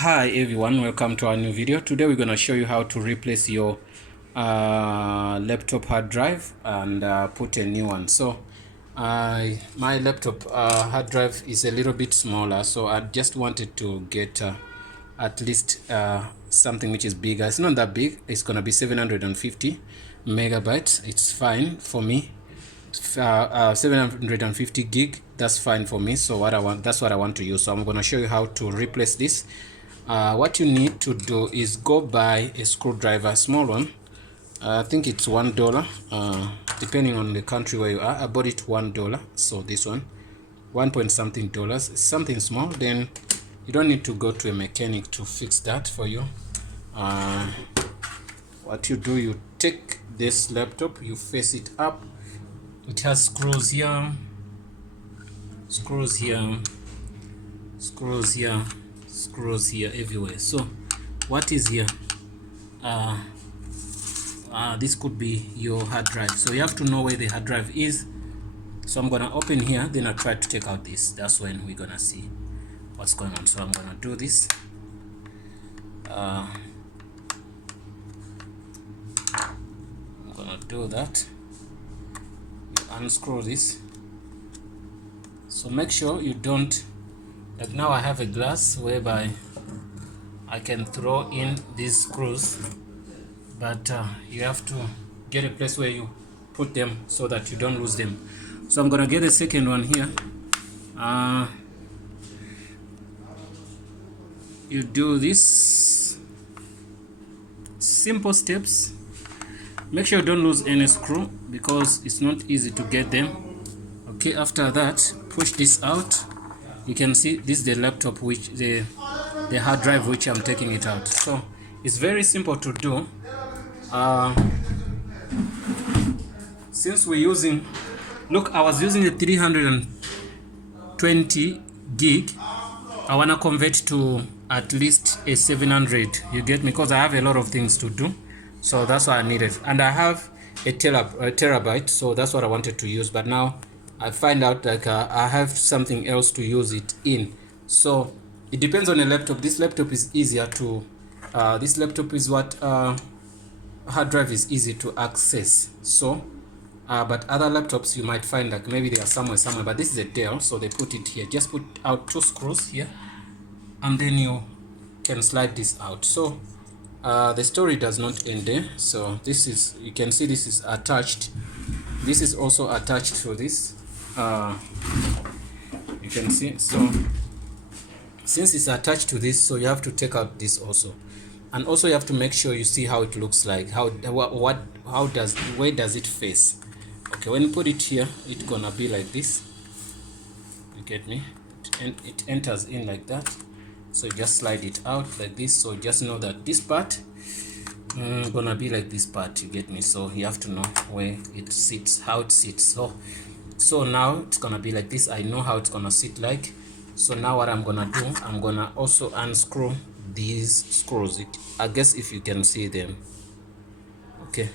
Hi everyone, welcome to our new video. Today we're going to show you how to replace your laptop hard drive and put a new one. So my laptop hard drive is a little bit smaller, so I just wanted to get at least something which is bigger. It's not that big. It's going to be 750 megabytes. It's fine for me. 750 gig, that's fine for me. So that's what I want to use. So I'm going to show you how to replace this. What you need to do is go buy a screwdriver, small one. I think it's $1, depending on the country where you are. I bought it $1, so this one, 1 point something dollars. It's something small. Then you don't need to go to a mechanic to fix that for you. What you do, you take this laptop, you face it up. It has screws here, screws here, screws here, screws here, everywhere. So what is here? This could be your hard drive, so you have to know where the hard drive is. So I'm gonna open here, then I'll try to take out this. That's when we're gonna see what's going on. So I'm gonna do this. I'm gonna do that. Unscrew this. So make sure you don't, like now I have a glass whereby I can throw in these screws, but you have to get a place where you put them so that you don't lose them. So I'm gonna get a second one here. You do this simple steps. Make sure you don't lose any screw because it's not easy to get them. Okay, after that, push this out. You can see this is the laptop, which the hard drive which I'm taking it out. So it's very simple to do. Since we're using, look, I was using a 320 gig. I want to convert to at least a 700. You get me? Because I have a lot of things to do. So that's what I needed, and I have a terabyte, so that's what I wanted to use. But now I find out like I have something else to use it in. So it depends on the laptop. This laptop is easier to this laptop is what hard drive is easy to access. So but other laptops you might find like maybe they are somewhere, but this is a Dell, so they put it here. Just put out 2 screws here, and then you can slide this out. So the story does not end there. So this is, you can see this is attached. This is also attached to this. You can see. So since it's attached to this, so you have to take out this also, and also you have to make sure you see how it looks like. Where does it face? Okay, when you put it here, it's gonna be like this. You get me? And it enters in like that. So you just slide it out like this. So just know that this part gonna be like this part. You get me? So you have to know where it sits, how it sits. So now it's gonna be like this. I know how it's gonna sit like. So now what I'm gonna do, I'm gonna also unscrew these screws. I guess if you can see them. Okay,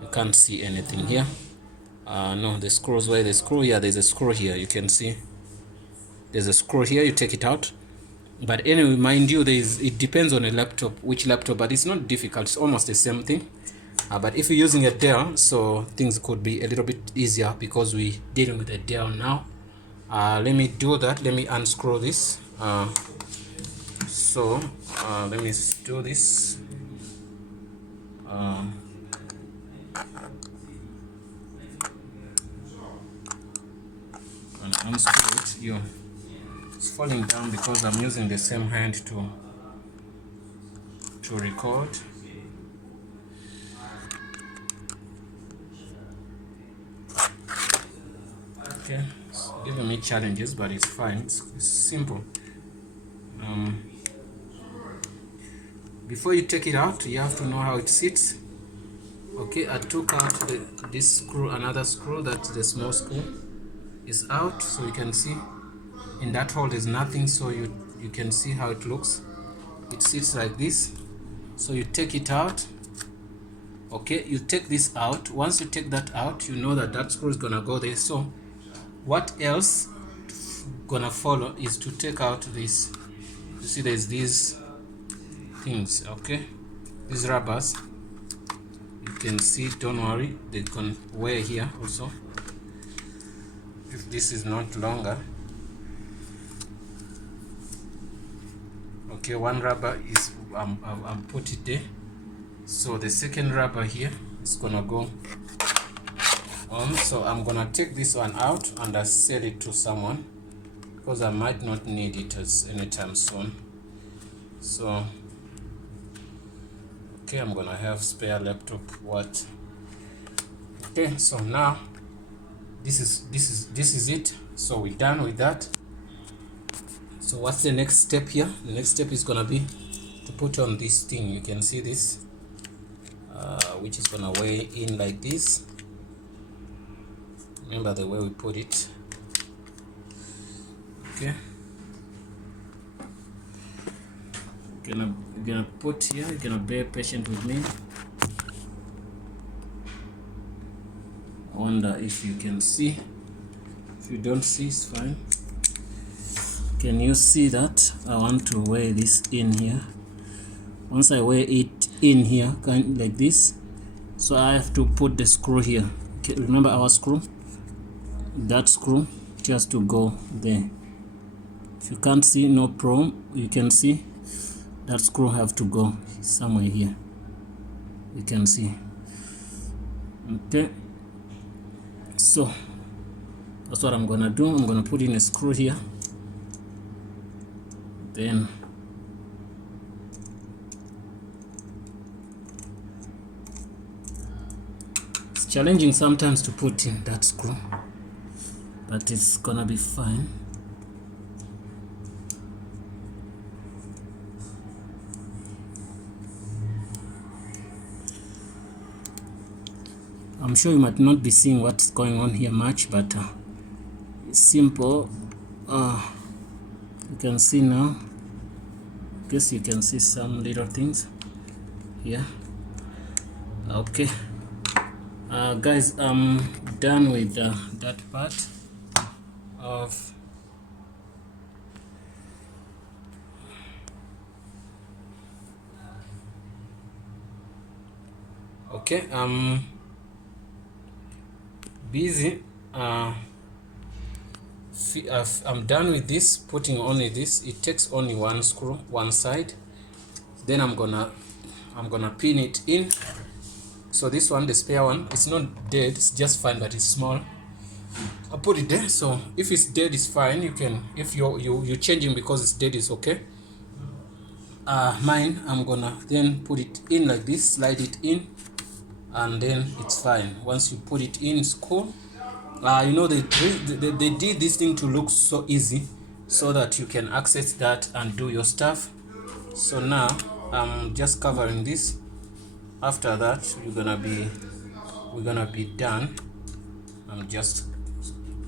you can't see anything here. No, the screws, where the screw here, there's a screw here. You can see there's a screw here. You take it out. But anyway, mind you, it depends on a laptop, which laptop, but it's not difficult. It's almost the same thing. But if you're using a Dell, so things could be a little bit easier because we're dealing with a Dell now. Let me do that. Let me unscrew this. Let me do this. And unscrew it. It's falling down because I'm using the same hand to record. Okay, it's giving me challenges, but it's fine. It's simple. Before you take it out, you have to know how it sits. Okay, I took out this screw, another screw, that's the small screw is out, so you can see in that hole there's nothing, so you can see how it looks. It sits like this. So you take it out. Okay, you take this out. Once you take that out, you know that that screw is gonna go there. So what else gonna follow is to take out this. You see there's these things. Okay, these rubbers, you can see, don't worry, they can wear here also if this is not longer. Okay, one rubber is I'm put it there. So the second rubber here is gonna go on. So I'm gonna take this one out and I sell it to someone because I might not need it as anytime soon. So okay, I'm gonna have spare laptop. What? Okay, so now this is it. So we're done with that. So what's the next step here? The next step is gonna be to put on this thing. You can see this, which is gonna weigh in like this. Remember the way we put it. Okay, you're gonna put here. You're gonna be patient with me. I wonder if you can see. If you don't see, it's fine. Can you see that? I want to weigh this in here. Once I weigh it in here, kind like this, so I have to put the screw here. Okay, remember our screw? That screw just to go there. If you can't see, no problem. You can see that screw have to go somewhere here. You can see. Okay, so that's what I'm gonna do. I'm gonna put in a screw here. Then it's challenging sometimes to put in that screw, but it's gonna be fine. I'm sure you might not be seeing what's going on here much, but it's simple. You can see now. Guess you can see some little things here. Okay, guys, I'm done with that part of okay. I'm busy. I'm done with this, putting only this. It takes only one screw, one side. Then I'm gonna pin it in. So this one, the spare one, it's not dead, it's just fine, but it's small. I put it there. So if it's dead, it's fine. You can, if you're changing because it's dead, it's okay. Mine, I'm gonna then put it in like this, slide it in, and then it's fine. Once you put it in, it's cool. You know, they did this thing to look so easy so that you can access that and do your stuff. So now I'm just covering this. After that, we're gonna be done. I'm just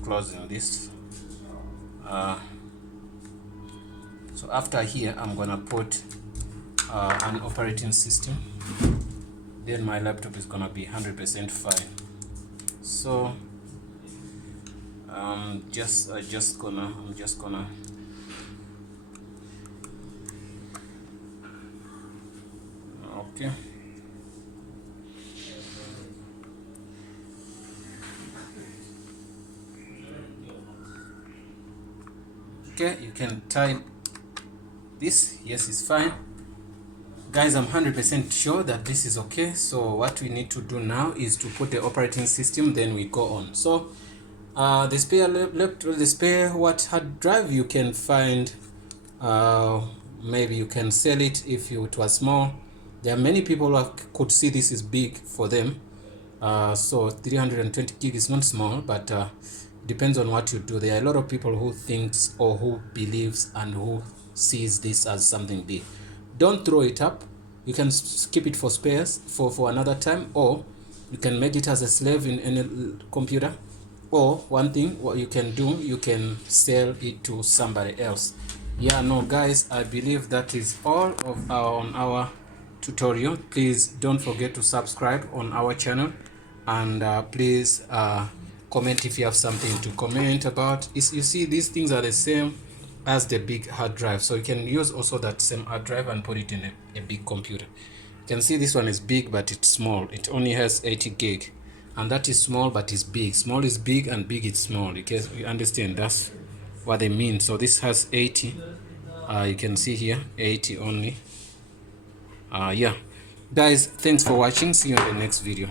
closing this. So after here, I'm gonna put an operating system. Then my laptop is gonna be 100% fine. So I'm just gonna okay. Okay, you can type this. Yes, it's fine. Guys, I'm 100% sure that this is okay. So what we need to do now is to put the operating system, then we go on. So the spare hard drive you can find, maybe you can sell it if it was small. There are many people who could see this is big for them. So 320 gig is not small, but depends on what you do. There are a lot of people who thinks or who believes and who sees this as something big. Don't throw it up. You can keep it for spares for another time, or you can make it as a slave in any computer. Or one thing what you can do, you can sell it to somebody else. Yeah, no guys, I believe that is all of on our tutorial. Please don't forget to subscribe on our channel, and please comment if you have something to comment about. You see, these things are the same. as the big hard drive. So you can use also that same hard drive and put it in a big computer. You can see this one is big, but it's small. It only has 80 gig, and that is small but it's big. Small is big and big is small. You understand, that's what they mean. So this has 80. You can see here 80 only. Yeah guys, thanks for watching. See you in the next video.